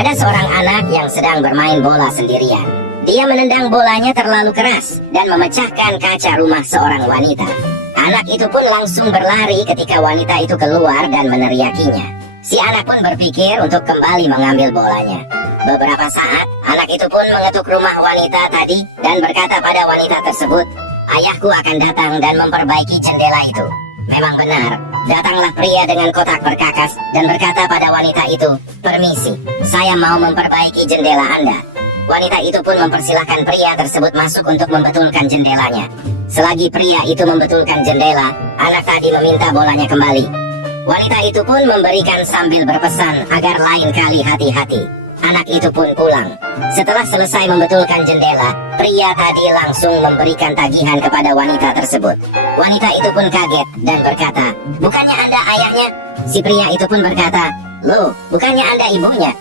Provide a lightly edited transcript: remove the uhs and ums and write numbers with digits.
Ada seorang anak yang sedang bermain bola sendirian. Dia menendang bolanya terlalu keras dan memecahkan kaca rumah seorang wanita. Anak itu pun langsung berlari ketika wanita itu keluar dan meneriakinya. Si anak pun berpikir untuk kembali mengambil bolanya. Beberapa saat, anak itu pun mengetuk rumah wanita tadi dan berkata pada wanita tersebut, "Ayahku akan datang dan memperbaiki jendela itu." Memang benar, datanglah pria dengan kotak berkakas dan berkata pada wanita itu, "Permisi, saya mau memperbaiki jendela Anda." Wanita itu pun mempersilahkan pria tersebut masuk untuk membetulkan jendelanya. Selagi pria itu membetulkan jendela, anak tadi meminta bolanya kembali. Wanita itu pun memberikan sambil berpesan agar lain kali hati-hati. Anak itu pun pulang. Setelah selesai membetulkan jendela, pria tadi langsung memberikan tagihan kepada wanita tersebut. Wanita itu pun kaget dan berkata, "Bukannya Anda ayahnya?" Si pria itu pun berkata, "Loh, bukannya Anda ibunya?"